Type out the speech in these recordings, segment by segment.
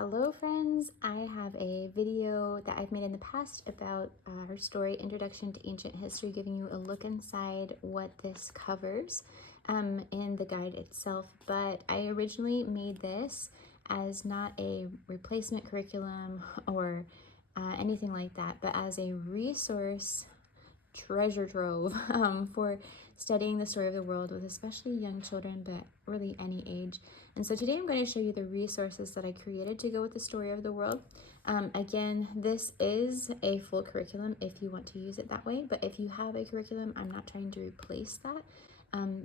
Hello friends, I have a video that I've made in the past about our story Introduction to Ancient History, giving you a look inside what this covers in the guide itself. But I originally made this as not a replacement curriculum or anything like that, but as a resource treasure trove for studying the story of the world with especially young children, but really any age. And so today I'm going to show you the resources that I created to go with the story of the world. Again, this is a full curriculum if you want to use it that way, but if you have a curriculum, I'm not trying to replace that.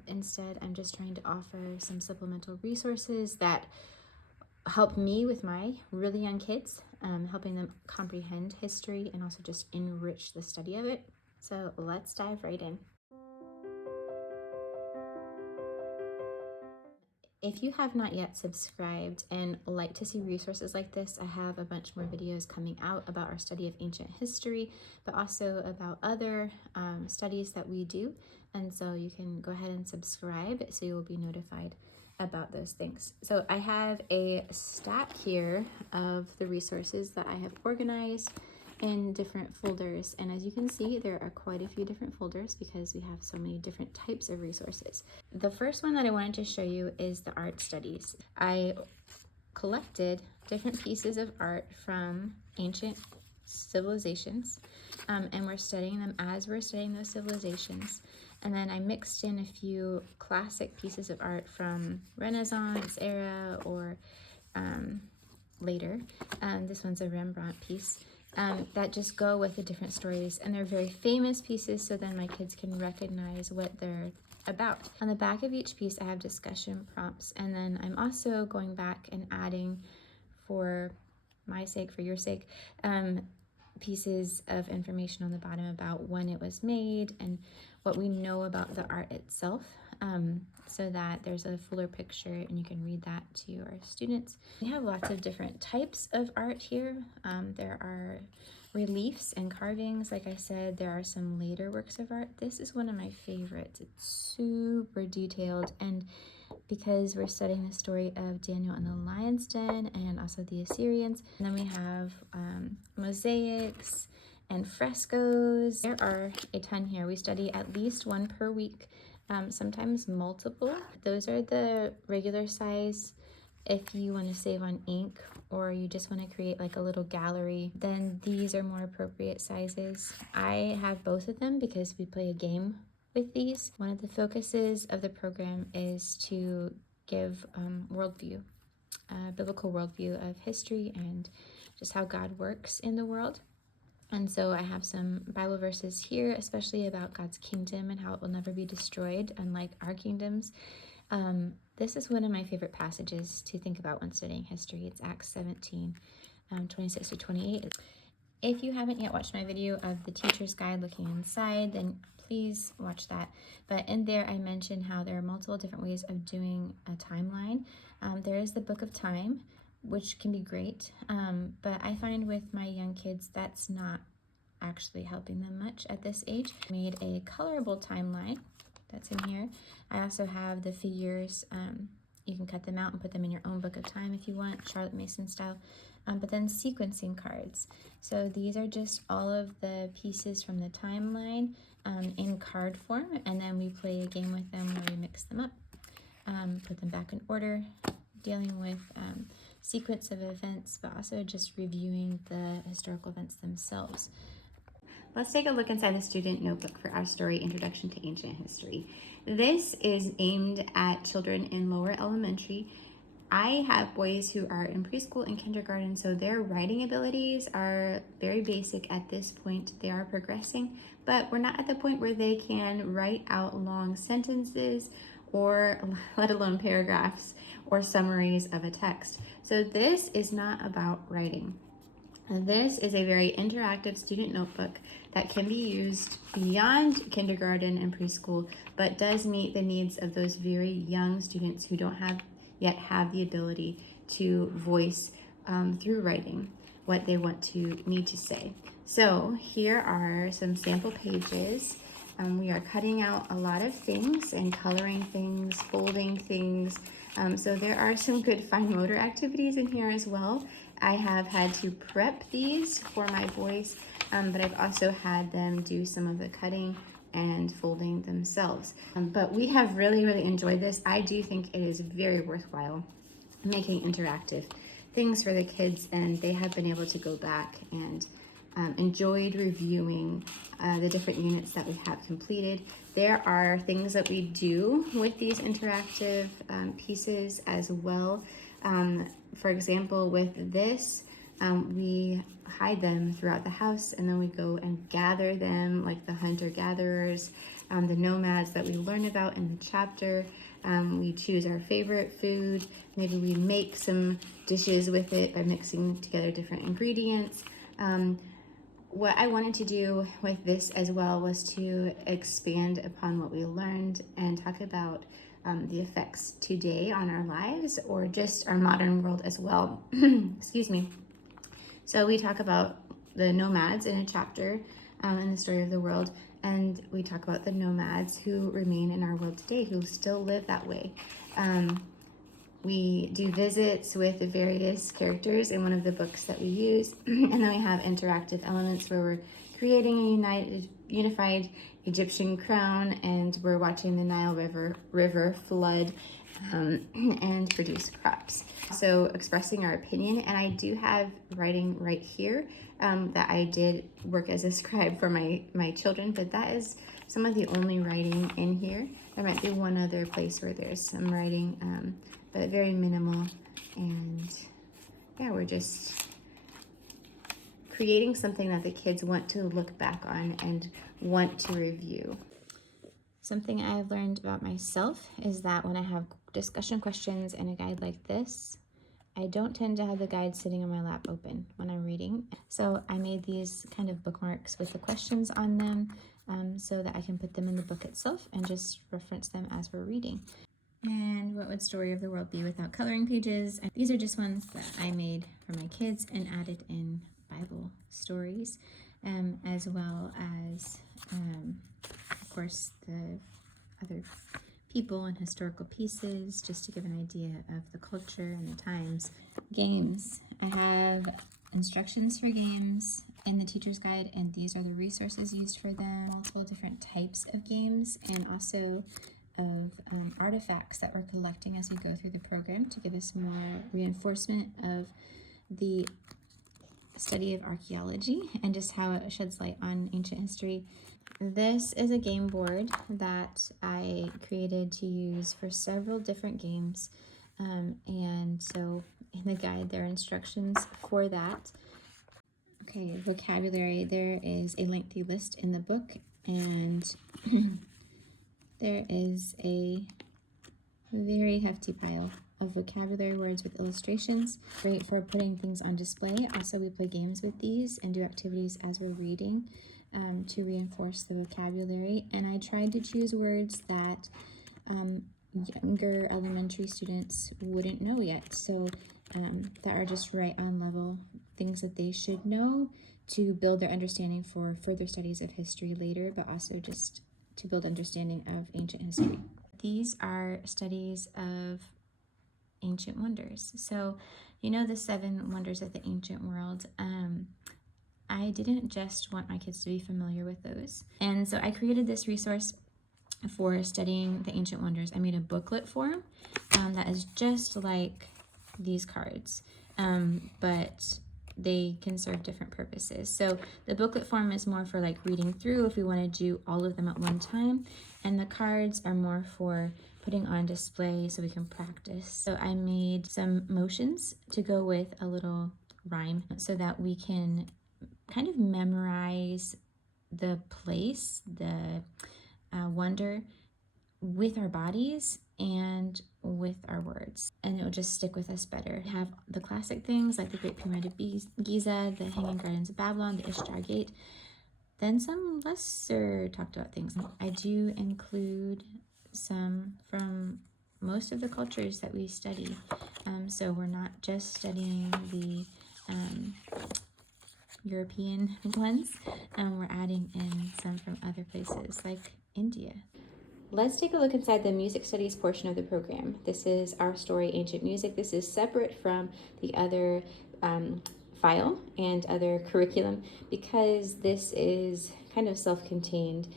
Instead, I'm just trying to offer some supplemental resources that help me with my really young kids, helping them comprehend history and also just enrich the study of it. So let's dive right in. If you have not yet subscribed and like to see resources like this, I have a bunch more videos coming out about our study of ancient history, but also about other studies that we do. And so you can go ahead and subscribe so you will be notified about those things. So I have a stack here of the resources that I have organized in different folders, and as you can see, there are quite a few different folders because we have so many different types of resources. The first one that I wanted to show you is the art studies. I collected different pieces of art from ancient civilizations, and we're studying them as we're studying those civilizations. And then I mixed in a few classic pieces of art from Renaissance era or later. This one's a Rembrandt piece. That just go with the different stories, and they're very famous pieces, so then my kids can recognize what they're about. On the back of each piece I have discussion prompts, and then I'm also going back and adding, for my sake, for your sake, pieces of information on the bottom about when it was made and what we know about the art itself, so that there's a fuller picture and you can read that to your students. We have lots of different types of art here. There are reliefs and carvings. Like I said, there are some later works of art. This is one of my favorites. It's super detailed, and because we're studying the story of Daniel and the lion's den and also the Assyrians. And then we have mosaics and frescoes. There are a ton here. We study at least one per week, sometimes multiple. Those are the regular size. If you want to save on ink or you just want to create like a little gallery, then these are more appropriate sizes. I have both of them because we play a game with these. One of the focuses of the program is to give worldview, biblical worldview of history and just how God works in the world. And so I have some Bible verses here, especially about God's kingdom and how it will never be destroyed, unlike our kingdoms. This is one of my favorite passages to think about when studying history. It's Acts 17, 26 to 28. If you haven't yet watched my video of the teacher's guide looking inside, then please watch that. But in there, I mentioned how there are multiple different ways of doing a timeline. There is the book of time, which can be great, but I find with my young kids, that's not actually helping them much at this age. I made a colorable timeline that's in here. I also have the figures. You can cut them out and put them in your own book of time if you want, Charlotte Mason style. But then sequencing cards. So these are just all of the pieces from the timeline in card form, and then we play a game with them where we mix them up, put them back in order, dealing with sequence of events, but also just reviewing the historical events themselves. Let's take a look inside the student notebook for our story, Introduction to Ancient History. This is aimed at children in lower elementary. I have boys who are in preschool and kindergarten, so their writing abilities are very basic at this point. They are progressing, but we're not at the point where they can write out long sentences or let alone paragraphs or summaries of a text. So this is not about writing. This is a very interactive student notebook that can be used beyond kindergarten and preschool, but does meet the needs of those very young students who don't yet have the ability to voice through writing what they need to say. So here are some sample pages We are cutting out a lot of things and coloring things, folding things. So there are some good fine motor activities in here as well. I have had to prep these for my boys, but I've also had them do some of the cutting and folding themselves. But we have really, really enjoyed this. I do think it is very worthwhile making interactive things for the kids, and they have been able to go back and enjoyed reviewing the different units that we have completed. There are things that we do with these interactive pieces as well. For example, with this, we hide them throughout the house, and then we go and gather them like the hunter-gatherers, the nomads that we learn about in the chapter. We choose our favorite food. Maybe we make some dishes with it by mixing together different ingredients. What I wanted to do with this as well was to expand upon what we learned and talk about the effects today on our lives, or just our modern world as well. Excuse me. So we talk about the nomads in a chapter in the story of the world, and we talk about the nomads who remain in our world today, who still live that way. We do visits with the various characters in one of the books that we use, and then we have interactive elements where we're creating a unified Egyptian crown, and we're watching the Nile River flood and produce crops. So expressing our opinion, and I do have writing right here that I did work as a scribe for my children, but that is some of the only writing in here. There might be one other place where there's some writing, but very minimal. And yeah, we're just creating something that the kids want to look back on and want to review. Something I've learned about myself is that when I have discussion questions in a guide like this, I don't tend to have the guide sitting on my lap open when I'm reading. So I made these kind of bookmarks with the questions on them so that I can put them in the book itself and just reference them as we're reading. And what would Story of the World be without coloring pages? And these are just ones that I made for my kids and added in Bible stories, as well as, of course, the other people and historical pieces, just to give an idea of the culture and the times. Games. I have instructions for games in the teacher's guide, and these are the resources used for them. Multiple different types of games, and also of artifacts that we're collecting as we go through the program to give us more reinforcement of the study of archaeology and just how it sheds light on ancient history. This is a game board that I created to use for several different games, and so in the guide there are instructions for that. Okay, vocabulary. There is a lengthy list in the book, and there is a very hefty pile of vocabulary words with illustrations. Great for putting things on display. Also, we play games with these and do activities as we're reading to reinforce the vocabulary. And I tried to choose words that younger elementary students wouldn't know yet. So that are just right on level, things that they should know to build their understanding for further studies of history later, but also just to build understanding of ancient history. These are studies of ancient wonders. So, you know, the 7 wonders of the ancient world. I didn't just want my kids to be familiar with those. And so I created this resource for studying the ancient wonders. I made a booklet form that is just like these cards, but they can serve different purposes. So the booklet form is more for like reading through if we want to do all of them at one time, and the cards are more for putting on display so we can practice. So I made some motions to go with a little rhyme so that we can kind of memorize the place, the wonder with our bodies and with our words, and it will just stick with us better. We have the classic things like the Great Pyramid of Giza, the Hanging Gardens of Babylon, the Ishtar Gate, then some lesser talked about things. I do include some from most of the cultures that we study, so we're not just studying the European ones, and we're adding in some from other places like India. Let's take a look inside the music studies portion of the program. This is Our Story, Ancient Music. This is separate from the other file and other curriculum because this is kind of self-contained.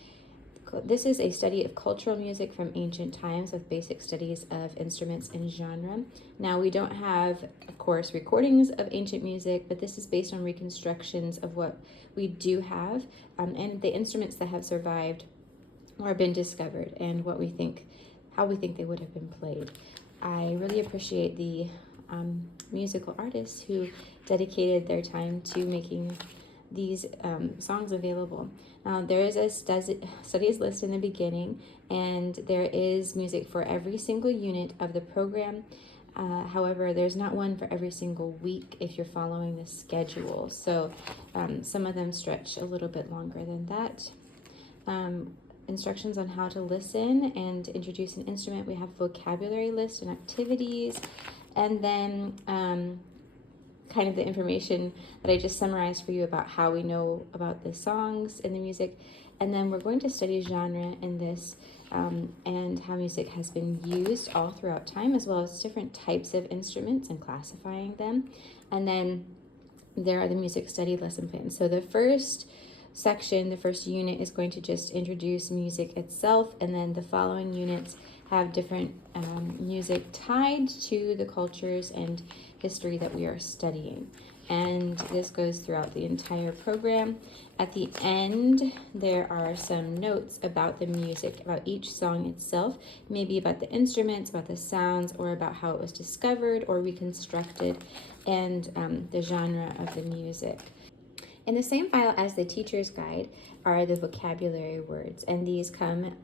This is a study of cultural music from ancient times with basic studies of instruments and genre. Now, we don't have, of course, recordings of ancient music, but this is based on reconstructions of what we do have and the instruments that have survived or been discovered and how we think they would have been played. I really appreciate the musical artists who dedicated their time to making these songs available. Now, there is a studies list in the beginning, and there is music for every single unit of the program. However, there's not one for every single week if you're following the schedule. So some of them stretch a little bit longer than that. Instructions on how to listen and introduce an instrument. We have vocabulary list and activities, and then kind of the information that I just summarized for you about how we know about the songs and the music. And then we're going to study genre in this and how music has been used all throughout time, as well as different types of instruments and classifying them. And then there are the music study lesson plans. So the first section, the first unit, is going to just introduce music itself, and then the following units have different music tied to the cultures and history that we are studying. And this goes throughout the entire program. At the end, there are some notes about the music, about each song itself, maybe about the instruments, about the sounds, or about how it was discovered or reconstructed, and the genre of the music. In the same file as the teacher's guide are the vocabulary words, and these come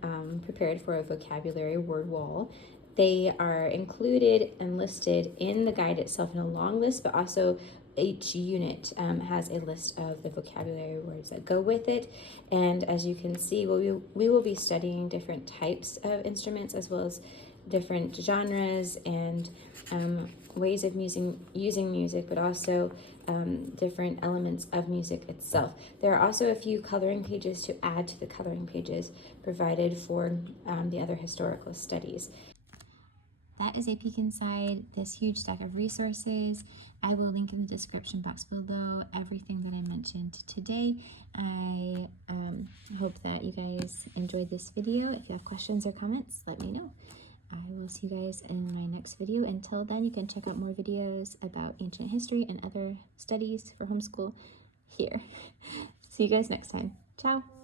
prepared for a vocabulary word wall. They are included and listed in the guide itself in a long list, but also each unit has a list of the vocabulary words that go with it. And as you can see, we will be studying different types of instruments as well as different genres and ways of using music, but also different elements of music itself. There are also a few coloring pages to add to the coloring pages provided for the other historical studies. That is a peek inside this huge stack of resources. I will link in the description box below everything that I mentioned today. I hope that you guys enjoyed this video. If you have questions or comments, let me know. I will see you guys in my next video. Until then, you can check out more videos about ancient history and other studies for homeschool here. See you guys next time. Ciao.